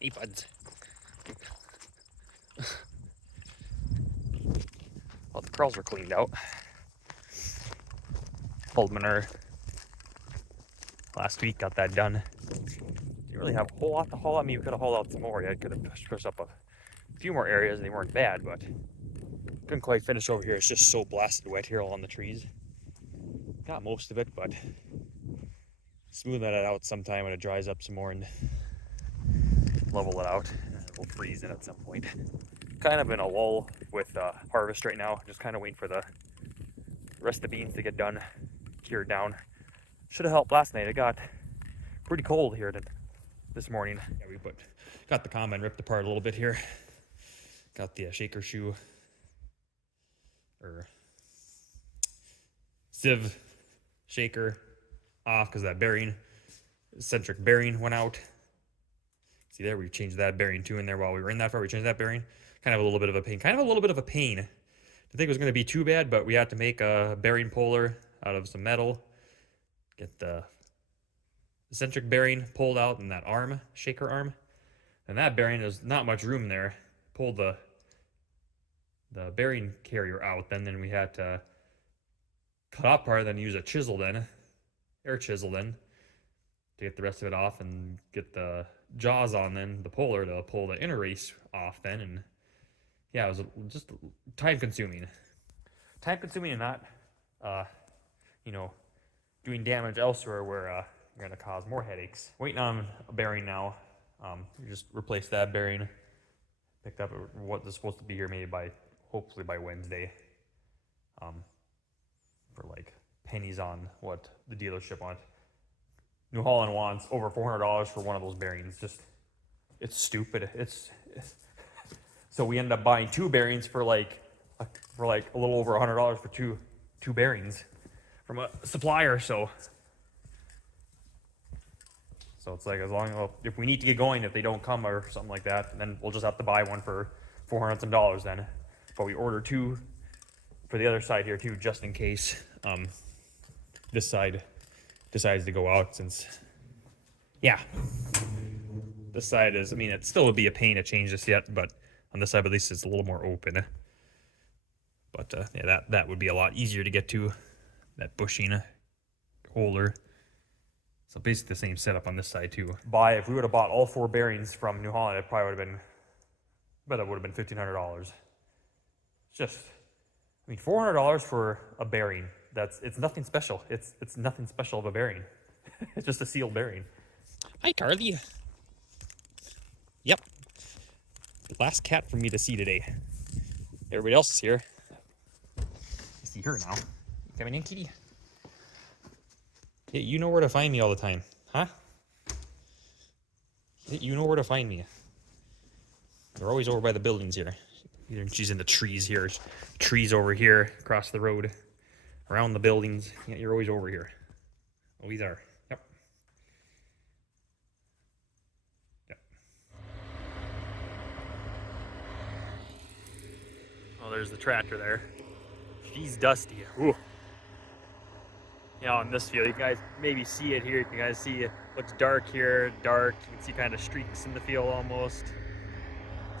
aphids. Well, the curls are cleaned out. Pulled manure last week, got that done. Didn't really have a whole lot to haul. I mean, we could have hauled out some more. Yeah, I could have pushed up a few more areas. They weren't bad, but couldn't quite finish over here. It's just so blasted wet here along the trees. Got most of it, but smooth that out sometime when it dries up some more and level it out. We'll freeze it at some point. Kind of in a lull with harvest right now. Just kind of waiting for the rest of the beans to get done, cured down. Should have helped last night. It got pretty cold here this morning. Yeah, we got the combine ripped apart a little bit here. Got the shaker shoe or sieve shaker off because that bearing, eccentric bearing went out. See there, we changed that bearing too in there while we were in that far. We changed that bearing. Kind of a little bit of a pain. Kind of a little bit of a pain. I think it was going to be too bad, but we had to make a bearing puller out of some metal. Get the eccentric bearing pulled out and that arm, shaker arm. And that bearing, there's not much room there. Pulled the bearing carrier out. Then we had to cut off part, then use a chisel then, air chisel then, to get the rest of it off and get the jaws on then, the puller to pull the inner race off then. And yeah, it was just time consuming. Time consuming and not, you know, doing damage elsewhere where you're going to cause more headaches. Waiting on a bearing now. You just replace that bearing. Picked up what is supposed to be here maybe by, hopefully by Wednesday. For like pennies on what the dealership wants. New Holland wants over $400 for one of those bearings. Just, it's stupid. So we ended up buying two bearings for like a little over $100 for two bearings from a supplier. So it's like, as long as, if we need to get going, if they don't come or something like that, then we'll just have to buy one for $400 some dollars then. But we ordered two for the other side here too, just in case this side decides to go out, since, yeah, this side is, I mean, it still would be a pain to change this yet, but on this side at least it's a little more open. But yeah, that would be a lot easier to get to, that bushing holder. So basically the same setup on this side too. If we would have bought all four bearings from New Holland, it probably would have been, but it would have been $1,500. It's just, I mean, $400 for a bearing. It's nothing special. It's nothing special of a bearing. It's just a sealed bearing. Hi, Carly. Yep. The last cat for me to see today. Everybody else is here. I see her now. Coming in, kitty. Yeah, you know where to find me all the time, huh? Yeah, you know where to find me. They're always over by the buildings here. Either she's in the trees here. Trees over here, across the road, around the buildings. Yeah, you're always over here. Always are. Yep. Yep. Oh, there's the tractor there. She's dusty. Ooh. Yeah, on this field, you guys maybe see it here. You can guys see it looks dark here, dark. You can see kind of streaks in the field almost. It's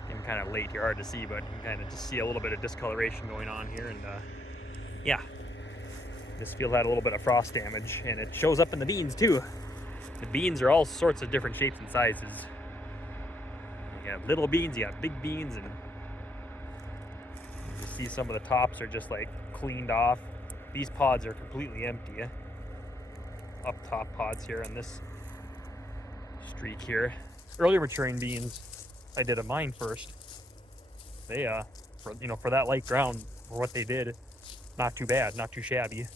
getting kind of late here, hard to see, but you can kind of just see a little bit of discoloration going on here. And yeah, this field had a little bit of frost damage, and it shows up in the beans too. The beans are all sorts of different shapes and sizes. You got little beans, you got big beans, and you see some of the tops are just like cleaned off. These pods are completely empty. Up top pods here on this streak here. Early maturing beans, I did a mine first. They for that light ground, for what they did, not too bad, not too shabby.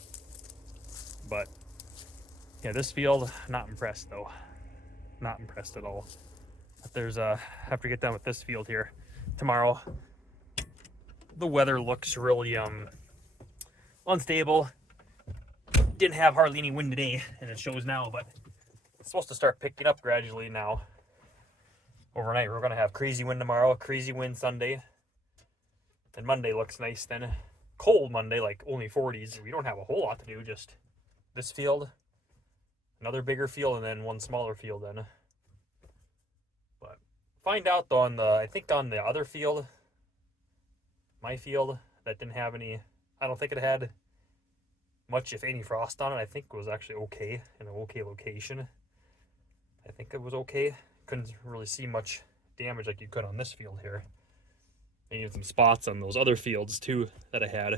But yeah, this field, not impressed though. Not impressed at all. But there's have to get done with this field here tomorrow. The weather looks really unstable. Didn't have hardly any wind today, and it shows now, but it's supposed to start picking up gradually now. Overnight, we're gonna have crazy wind tomorrow, crazy wind Sunday. And Monday looks nice then. Cold Monday, like only 40s. We don't have a whole lot to do, just this field, another bigger field, and then one smaller field then. But Find out though on the, I think on the other field, my field that didn't have any, I don't think it had much if any frost on it. I think it was actually okay, in an okay location. I think it was okay. Couldn't really see much damage like you could on this field here. And even some spots on those other fields too that I had.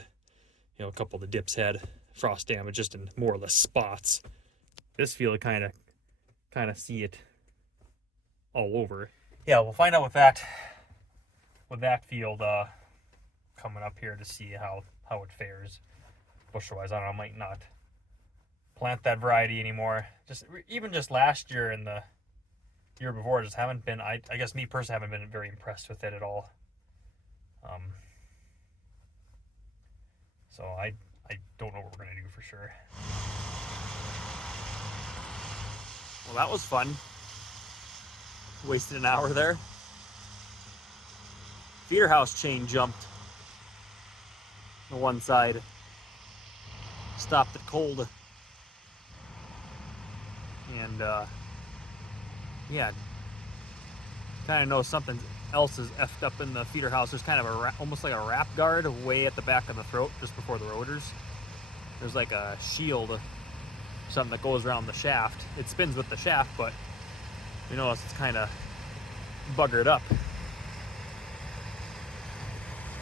You know, a couple of the dips had frost damage just in more or less spots. This field kind of see it all over. Yeah, we'll find out with that field coming up here to see how it fares. Bushel-wise, I don't know, I might not plant that variety anymore. Even last year and the year before, just haven't been, I guess me personally haven't been very impressed with it at all. So I don't know what we're gonna do for sure. Well, that was fun. Wasted an hour there. Feeder house chain jumped on one side. Stopped it cold. And yeah, kind of know something else is effed up in the feeder house. There's kind of almost like a wrap guard way at the back of the throat, just before the rotors. There's like a shield, something that goes around the shaft. It spins with the shaft, but you notice it's kind of buggered up.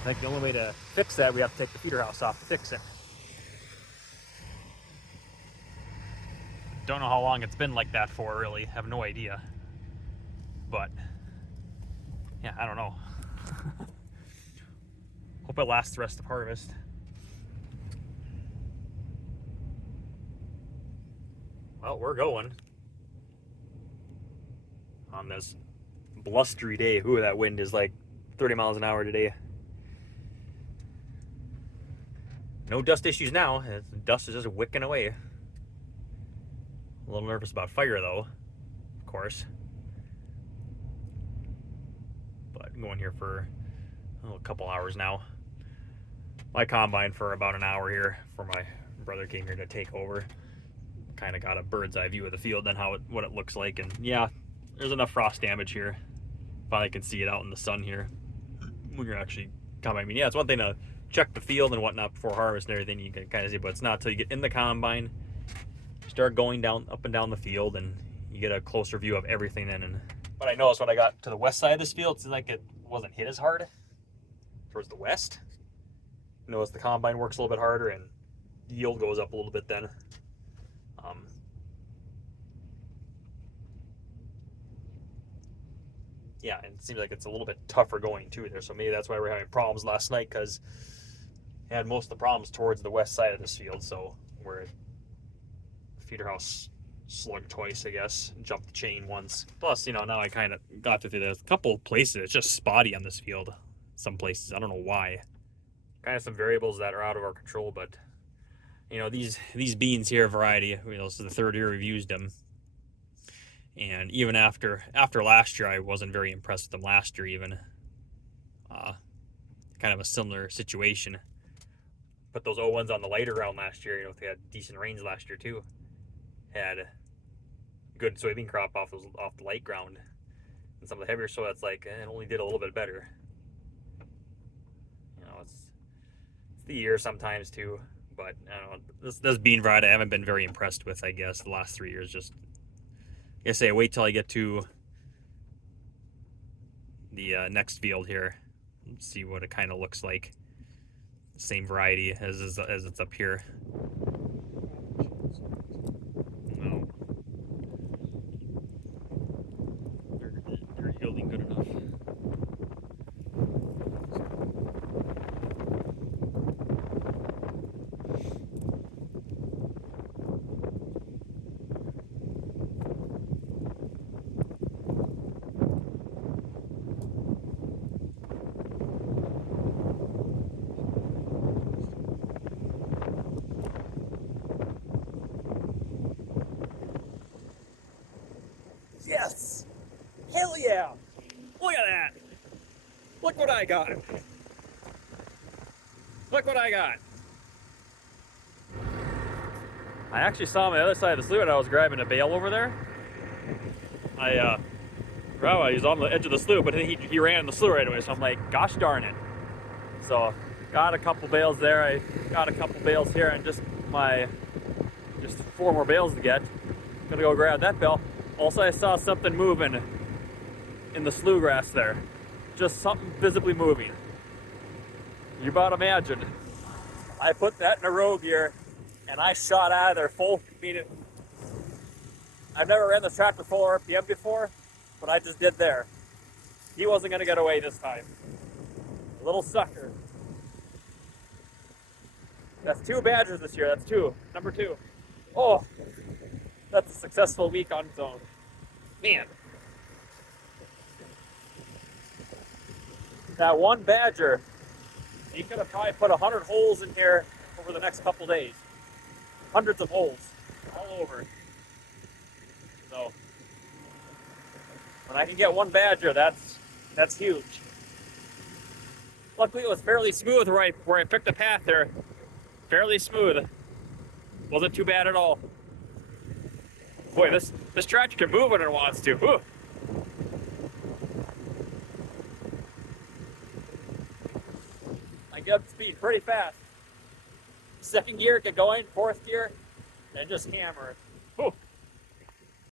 I think the only way to fix that, we have to take the feeder house off to fix it. Don't know how long it's been like that for, really. Have no idea. But yeah, I don't know. Hope it lasts the rest of harvest. Well, we're going on this blustery day. Ooh, that wind is like 30 miles an hour today. No dust issues now. The dust is just wicking away. A little nervous about fire though, of course. But I'm going here for a couple hours now. My combine for about an hour here before my brother came here to take over. Kind of got a bird's eye view of the field and what it looks like. And yeah, there's enough frost damage here. Finally can see it out in the sun here when you're actually combining. I mean, yeah, it's one thing to check the field and whatnot before harvest and everything. You can kind of see, but it's not till you get in the combine, start going down up and down the field, and you get a closer view of everything then. And but I noticed when I got to the west side of this field, it's like it wasn't hit as hard towards the west. You notice the combine works a little bit harder and yield goes up a little bit then. Yeah, and it seems like it's a little bit tougher going too there, so maybe that's why we're having problems last night, because we had most of the problems towards the west side of this field. So we're feeder house slugged twice, I guess, jumped the chain once. Plus, you know, now I kind of got through this. A couple places it's just spotty on this field. Some places, I don't know why. Kind of some variables that are out of our control, but you know, these beans here, variety, you know, this is the third year we've used them. And even after last year, I wasn't very impressed with them last year even. Kind of a similar situation. Put those O1s on the lighter ground last year, you know, they had decent rains last year too. Had good soybean crop off the light ground. And some of the heavier soil, it's like, it only did a little bit better. You know, it's the year sometimes too. But I don't know, this bean variety I haven't been very impressed with, I guess, the last 3 years. Just, I guess I wait till I get to the next field here and see what it kind of looks like. Same variety as it's up here. No. They're yielding good enough. Yes! Hell yeah! Look at that! Look what I got! Look what I got! I actually saw on the other side of the slough when I was grabbing a bale over there. I well, he's on the edge of the slough, but he ran in the slough right away. So I'm like, gosh darn it. So got a couple bales there. I got a couple bales here, and just 4 more bales to get. Gonna go grab that bale. Also, I saw something moving in the slough grass there. Just something visibly moving. You about imagine. I put that in a row gear, and I shot out of there full. I've never ran this tractor full RPM before, but I just did there. He wasn't gonna get away this time. Little sucker. That's 2 badgers this year. That's 2. Number 2. Oh, that's a successful week on its own. Man. That one badger, he could have probably put 100 holes in here over the next couple days. Hundreds of holes all over. So when I can get one badger, that's huge. Luckily, it was fairly smooth where I picked the path there. Fairly smooth. Wasn't too bad at all. Boy, this tractor can move when it wants to. Whew. I get up to speed pretty fast. 2nd gear, get going. 4th gear, and just hammer it. Whew.